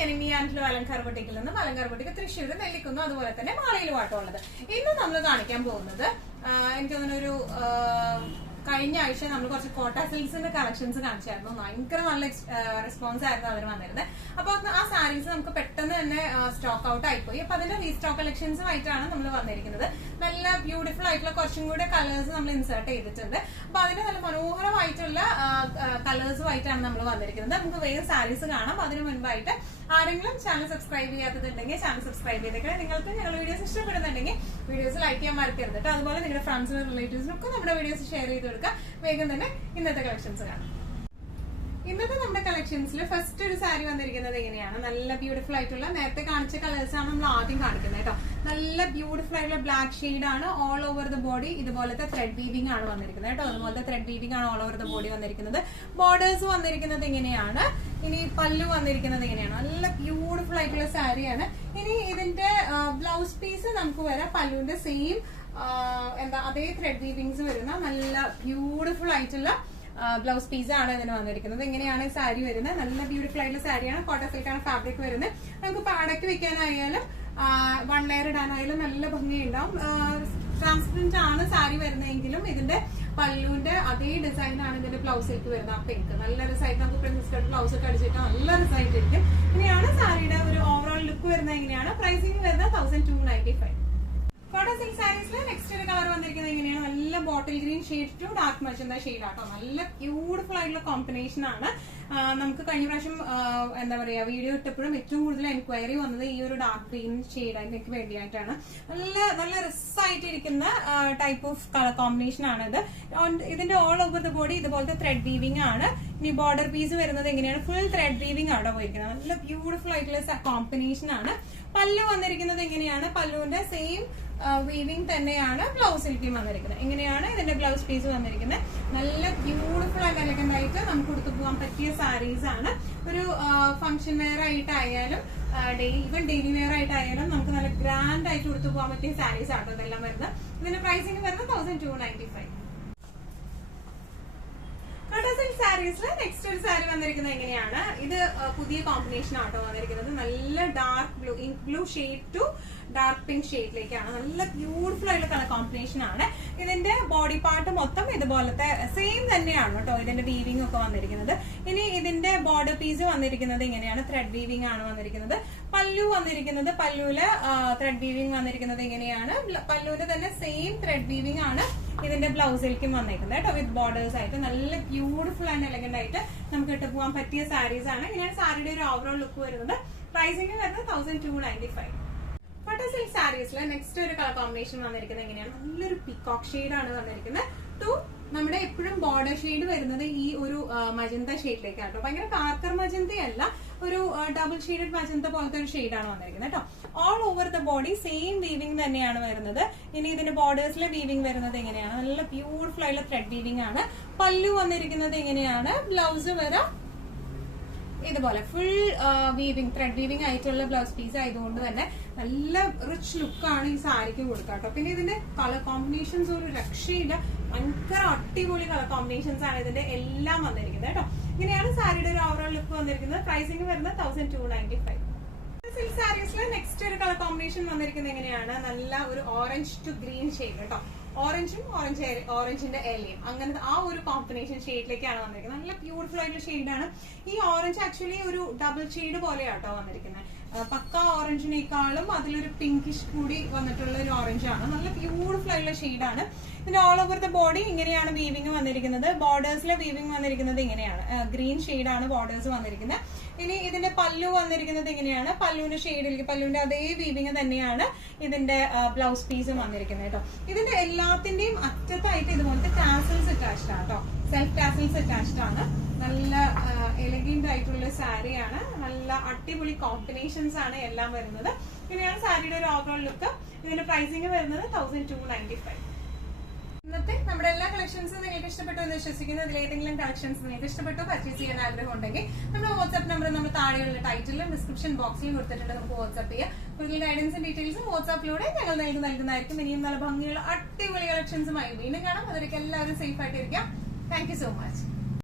ഞാൻ ഇനി ആൻഡിലും അലങ്കാർ ബൊട്ടിക്കിൽ നിന്നും അലങ്കാർ ബൊട്ടിക്ക് തൃശ്ശൂർ നെല്ലിക്കുന്നു അതുപോലെ തന്നെ മാളയിലും ആട്ടമുള്ളത്. ഇന്ന് നമ്മൾ കാണിക്കാൻ പോകുന്നത് എനിക്ക് തോന്നുന്നൊരു കഴിഞ്ഞ ആഴ്ച നമ്മൾ കുറച്ച് കോട്ട സിൽക്സിന്റെ കളക്ഷൻസ് കാണിച്ചായിരുന്നു. ഭയങ്കര നല്ല റെസ്പോൺസ് ആയിരുന്നു അതിന് വന്നിരുന്നത്. അപ്പൊ ആ സാരീസ് നമുക്ക് പെട്ടെന്ന് തന്നെ സ്റ്റോക്ക് ഔട്ട് ആയിപ്പോയി. അപ്പൊ അതിന്റെ റീസ്റ്റോക്ക് കളക്ഷൻസുമായിട്ടാണ് നമ്മൾ വന്നിരിക്കുന്നത്. നല്ല ബ്യൂട്ടിഫുൾ ആയിട്ടുള്ള കുറച്ചും കൂടെ കളേഴ്സ് നമ്മൾ ഇൻസേർട്ട് ചെയ്തിട്ടുണ്ട്. അപ്പൊ അതിന് നല്ല മനോഹരമായിട്ടുള്ള കളേഴ്സുമായിട്ടാണ് നമ്മൾ വന്നിരിക്കുന്നത്. നമുക്ക് വേറെ സാരീസ് കാണാം. അതിനു മുൻപായിട്ട് ആരെങ്കിലും ചാനൽ സബ്സ്ക്രൈബ് ചെയ്യാത്തതുണ്ടെങ്കിൽ ചാനൽ സബ്സ്ക്രൈബ് ചെയ്തേക്കണം. നിങ്ങൾക്ക് ഞങ്ങളുടെ വീഡിയോസ് ഇഷ്ടപ്പെടുന്നുണ്ടെങ്കിൽ വീഡിയോസ് ലൈക്ക് ചെയ്യാൻ മറക്കരുത് കേട്ടോ. അതുപോലെ നിങ്ങളുടെ ഫ്രണ്ട്സിനും റിലേറ്റീവ്സിനും ഒക്കെ നമ്മുടെ വീഡിയോസ് ഷെയർ ചെയ്ത് കൊടുക്കുക. വേഗം തന്നെ ഇന്നത്തെ കളക്ഷൻസ് കാണാം. ഇന്നത്തെ നമ്മുടെ കളക്ഷൻസിൽ ഫസ്റ്റ് ഒരു സാരി വന്നിരിക്കുന്നത് എങ്ങനെയാണ്, നല്ല ബ്യൂട്ടിഫുൾ ആയിട്ടുള്ള നേരത്തെ കാണിച്ച കളേഴ്സ് ആണ് നമ്മൾ ആദ്യം കാണിക്കുന്നത് കേട്ടോ. നല്ല ബ്യൂട്ടിഫുൾ ആയിട്ടുള്ള ബ്ലാക്ക് ഷെയ്ഡ് ആണ്. ഓൾ ഓവർ ദ ബോഡി ഇതുപോലത്തെ ത്രെഡ് വീവിംഗ് ആണ് വന്നിരിക്കുന്നത് കേട്ടോ. അതുപോലത്തെ ത്രെഡ് വീവിംഗ് ആണ് ഓൾ ഓവർ ദ ബോഡി വന്നിരിക്കുന്നത്. ബോർഡേഴ്സ് വന്നിരിക്കുന്നത് ഇങ്ങനെയാണ്. ഇനി പല്ലു വന്നിരിക്കുന്നത് എങ്ങനെയാണ്, നല്ല ബ്യൂട്ടിഫുൾ ആയിട്ടുള്ള സാരിയാണ്. ഇനി ഇതിന്റെ ബ്ലൗസ് പീസ് നമുക്ക് വരാം. പല്ലുവിന്റെ സെയിം അതേ ത്രെഡ് വീവിങ്സ് വരുന്ന നല്ല ബ്യൂട്ടിഫുൾ ആയിട്ടുള്ള ബ്ലൗസ് പീസ് ആണ് ഇതിന് വന്നിരിക്കുന്നത്. എങ്ങനെയാണ് സാരി വരുന്നത്, നല്ല ബ്യൂട്ടിഫുൾ ആയിട്ടുള്ള സാരിയാണ്. കോട്ടൺ സിൽക്കാണ് ഫാബ്രിക് വരുന്നത്. നമുക്ക് അടക്കി വെക്കാനായാലും വൺ ലെയർ ഇടാനായാലും നല്ല ഭംഗിയുണ്ടാവും. ട്രാൻസ്പെറന്റ് ആണ് സാരി വരുന്നതെങ്കിലും ഇതിന്റെ പല്ലുവിന്റെ അതേ ഡിസൈൻ ആണ് ഇതിന്റെ ബ്ലൗസിലേക്ക് വരുന്നത്. ആ പിങ്ക് നല്ല രസമായിട്ട് നമുക്ക് പ്രിൻസസ് കട്ട് ബ്ലൗസ് ഒക്കെ അടിച്ചിട്ട് നല്ല രസമായിട്ടിരിക്കും. ഇങ്ങനെയാണ് സാരിയുടെ ഒരു ഓവറോൾ ലുക്ക് വരുന്നത്. എങ്ങനെയാണ് പ്രൈസിംഗ് വരുന്നത് 1295. കോട്ടൺ സിൽക്ക് സാരീസിൽ നെക്സ്റ്റ് ഒരു കളർ വന്നിരിക്കുന്നത് എങ്ങനെയാണ്, നല്ല bottle green shade to dark magenta shade ആട്ടോ. നല്ല ബ്യൂട്ടിഫുൾ ആയിട്ടുള്ള കോമ്പിനേഷൻ ആണ്. നമുക്ക് കഴിഞ്ഞ പ്രാവശ്യം എന്താ പറയാ വീഡിയോ ഇട്ടപ്പോഴും ഏറ്റവും കൂടുതൽ എൻക്വയറി വന്നത് ഈ ഒരു ഡാർക്ക് ഗ്രീൻ ഷെയ്ഡ് അതിനൊക്കെ വേണ്ടിയിട്ടാണ്. നല്ല രസമായിട്ടിരിക്കുന്ന ടൈപ്പ് ഓഫ് കളർ കോമ്പിനേഷൻ ആണ് ഇത്. ഇതിന്റെ ഓൾ ഓവർ ദ ബോഡി ഇതുപോലത്തെ ത്രെഡ് വീവിംഗ് ആണ്. ഇനി ബോർഡർ പീസ് വരുന്നത് എങ്ങനെയാണ്, ഫുൾ ത്രെഡ് വീവിംഗ് അവിടെ പോയിരിക്കുന്നത്. നല്ല ബ്യൂട്ടിഫുൾ ആയിട്ടുള്ള കോമ്പിനേഷൻ ആണ്. പല്ലു വന്നിരിക്കുന്നത് എങ്ങനെയാണ്, പല്ലുവിന്റെ സെയിം വീവിംഗ് തന്നെയാണ് ബ്ലൗസിലേക്കും വന്നിരിക്കുന്നത്. എങ്ങനെയാണ് ഇതിന്റെ ബ്ലൗസ് പീസ് വന്നിരിക്കുന്നത്. നല്ല ബ്യൂട്ടിഫുൾ ആയിട്ട് എലഗന്റ് ആയിട്ട് നമുക്ക് കൊടുത്തു പോകാൻ പറ്റിയ സാരീസ് ആണ്. ഒരു ഫംഗ്ഷൻ വെയർ ആയിട്ടായാലും ഈവൻ ഡെയിലി വെയർ ആയിട്ടായാലും നമുക്ക് നല്ല ഗ്രാൻഡ് ആയിട്ട് കൊടുത്തു പോകാൻ പറ്റിയ സാരീസ് ആട്ടോ ഇതെല്ലാം വരുന്നത്. ഇതിന്റെ പ്രൈസിംഗ് വരുന്നത് 1295. കോട്ടൺ സിൽക്ക് സാരീസിൽ നെക്സ്റ്റ് ഒരു സാരി വന്നിരിക്കുന്നത് എങ്ങനെയാണ്, ഇത് പുതിയ കോമ്പിനേഷൻ ആട്ടോ വന്നിരിക്കുന്നത്. നല്ല dark blue, ink blue shade to dark pink ഷെയ്ഡിലേക്കാണ്. നല്ല ബ്യൂട്ടിഫുൾ ആയിട്ടുള്ള കളർ കോമ്പിനേഷൻ ആണ്. ഇതിന്റെ ബോഡി പാർട്ട് മൊത്തം ഇതുപോലത്തെ സെയിം തന്നെയാണ് കേട്ടോ ഇതിന്റെ വീവിംഗ് ഒക്കെ വന്നിരിക്കുന്നത്. ഇനി ഇതിന്റെ ബോർഡർ പീസ് വന്നിരിക്കുന്നത് എങ്ങനെയാണ്, ത്രെഡ് വീവിംഗ് ആണ് വന്നിരിക്കുന്നത്. പല്ലു വന്നിരിക്കുന്നത്, പല്ലുവില് ത്രെഡ് വീവിംഗ് വന്നിരിക്കുന്നത് എങ്ങനെയാണ്, പല്ലുവിന്റെ തന്നെ സെയിം ത്രെഡ് വീവിംഗ് ആണ് ഇതിന്റെ ബ്ലൗസിലേക്കും വന്നിരിക്കുന്നത് കേട്ടോ. വിത്ത് ബോർഡേഴ്സ് ആയിട്ട് നല്ല ബ്യൂട്ടിഫുൾ ആൻഡ് എലഗന്റ് ആയിട്ട് നമുക്ക് ഇട്ട് പോകാൻ പറ്റിയ സാരീസ് ആണ്. ഇങ്ങനെയാണ് സാരിയുടെ ഒരു ഓവറോൾ ലുക്ക് വരുന്നത്. പ്രൈസിംഗ് വരുന്നത് 1295. കോട്ടൺ സിൽക്ക് സാരീസിലെ നെക്സ്റ്റ് ഒരു കളർ കോമ്പിനേഷൻ വന്നിരിക്കുന്നത് എങ്ങനെയാണ്, നല്ലൊരു പീകോക്ക് ഷെയ്ഡ് ആണ് വന്നിരിക്കുന്നത്. ടു നമ്മുടെ എപ്പോഴും ബോർഡർ ഷെയ്ഡ് വരുന്നത് ഈ ഒരു മജന്ത ഷെയ്ഡിലേക്കാണ് കേട്ടോ. ഭയങ്കര കാർക്കർ മജന്തയല്ല, ഒരു ഡബിൾ ഷെയ്ഡഡ് മജന്ത പോലത്തെ ഒരു ഷെയ്ഡാണ് വന്നിരിക്കുന്നത് കേട്ടോ. All over the body same weaving തന്നെയാണ് വരുന്നത്. ഇനി ഇതിന്റെ ബോർഡേഴ്സിലെ വീവിംഗ് വരുന്നത് എങ്ങനെയാണ്, നല്ല ബ്യൂട്ടിഫുൾ ആയിട്ടുള്ള ത്രെഡ് വീവിംഗ് ആണ്. പല്ലു വന്നിരിക്കുന്നത് എങ്ങനെയാണ്, ബ്ലൗസ് വരെ ഇതുപോലെ ഫുൾ വീവിംഗ് ത്രെഡ് വീവിംഗ് ആയിട്ടുള്ള ബ്ലൗസ് പീസ് ആയതുകൊണ്ട് തന്നെ നല്ല റിച്ച് ലുക്കാണ് ഈ സാരിക്ക് കൊടുക്കുക കേട്ടോ. പിന്നെ ഇതിന്റെ കളർ കോമ്പിനേഷൻസ് ഒരു രക്ഷയില്ല, ഭയങ്കര അടിപൊളി കളർ കോമ്പിനേഷൻസ് ആണ് ഇതിന്റെ എല്ലാം വന്നിരിക്കുന്നത് കേട്ടോ. ഇങ്ങനെയാണ് സാരിയുടെ ഒരു ഓവറോൾ ലുക്ക് വന്നിരിക്കുന്നത്. പ്രൈസിംഗ് വരുന്നത് 1295. സിൽക്ക് സാരീസിലെ നെക്സ്റ്റ് ഒരു കളർ കോമ്പിനേഷൻ വന്നിരിക്കുന്നത് എങ്ങനെയാണ്, നല്ല ഒരു ഓറഞ്ച് ടു ഗ്രീൻ ഷെയ്ഡ് കേട്ടോ. ഓറഞ്ചും ഓറഞ്ചിന്റെ എലയും അങ്ങനത്തെ ആ ഒരു കോമ്പിനേഷൻ ഷെയ്ഡിലേക്കാണ് വന്നിരിക്കുന്നത്. നല്ല ബ്യൂട്ടിഫുൾ ആയിട്ടുള്ള ഷെയ്ഡാണ്. ഈ ഓറഞ്ച് ആക്ച്വലി ഒരു ഡബിൾ ഷെയ്ഡ് പോലെയാട്ടോ വന്നിരിക്കുന്നത്. പക്ക ഓറഞ്ചിനേക്കാളും അതിലൊരു പിങ്കിഷ് കൂടി വന്നിട്ടുള്ള ഒരു ഓറഞ്ച് ആണ്. നല്ല ബ്യൂട്ടിഫുൾ ആയിട്ടുള്ള ഷെയ്ഡാണ്. ഇതിന്റെ ഓൾ ഓവർ ദ ബോഡി ഇങ്ങനെയാണ് വീവിംഗ് വന്നിരിക്കുന്നത്. ബോർഡേഴ്സിലെ വീവിംഗ് വന്നിരിക്കുന്നത് ഇങ്ങനെയാണ്, ഗ്രീൻ ഷെയ്ഡാണ് ബോർഡേഴ്സ് വന്നിരിക്കുന്നത്. ഇനി ഇതിന്റെ പല്ലു വന്നിരിക്കുന്നത് എങ്ങനെയാണ്, പല്ലുവിന്റെ ഷെയ്ഡിലേക്ക് പല്ലുവിന്റെ അതേ വീവിംഗ് തന്നെയാണ് ഇതിന്റെ ബ്ലൗസ് പീസും വന്നിരിക്കുന്നത് കേട്ടോ. ഇതിന്റെ എല്ലാത്തിന്റെയും അറ്റത്തായിട്ട് ഇതുപോലത്തെ ടാസൽസ് അറ്റാച്ച്ഡ് ആണ് കേട്ടോ. സെൽഫ് ടാസൽസ് അറ്റാച്ച്ഡ് ആണ്. നല്ല എലഗന്റ് ആയിട്ടുള്ള സാരിയാണ്. നല്ല അടിപൊളി കോമ്പിനേഷൻസ് ആണ് എല്ലാം വരുന്നത്. ഇങ്ങനെയാണ് സാരിയുടെ ഒരു ഓവറോൾ ലുക്ക്. ഇതിന്റെ പ്രൈസിംഗ് വരുന്നത് 1295. ഇന്നത്തെ നമ്മുടെ എല്ലാ കളക്ഷൻസും നിങ്ങൾക്ക് ഇഷ്ടപ്പെട്ടു എന്ന് വിശ്വസിക്കുന്നു. അതിൽ ഏതെങ്കിലും കളക്ഷൻസ് നിങ്ങൾക്ക് ഇഷ്ടപ്പെട്ടു പർച്ചേസ് ചെയ്യാൻ ആഗ്രഹം ഉണ്ടെങ്കിൽ നമ്മുടെ വാട്സ്ആപ്പ് നമ്പർ നമ്മൾ താഴെയുള്ള ടൈറ്റിലും ഡിസ്ക്രിപ്ഷൻ ബോക്സിലും കൊടുത്തിട്ടുണ്ട്. നമുക്ക് വാട്സ്ആപ്പ് ചെയ്യാം. കൂടുതൽ ഗൈഡൻസും ഡീറ്റെയിൽസും വാട്സ്ആപ്പിലൂടെ ഞങ്ങൾ നൽകുന്നതായിരിക്കും. ഇനിയും നല്ല ഭംഗിയുള്ള അടിപൊളി കളക്ഷൻസുമായി വീണ്ടും കാണാം. അതിലേക്ക് എല്ലാവരും സേഫ് ആയിട്ടിരിക്കാം. Thank you so much.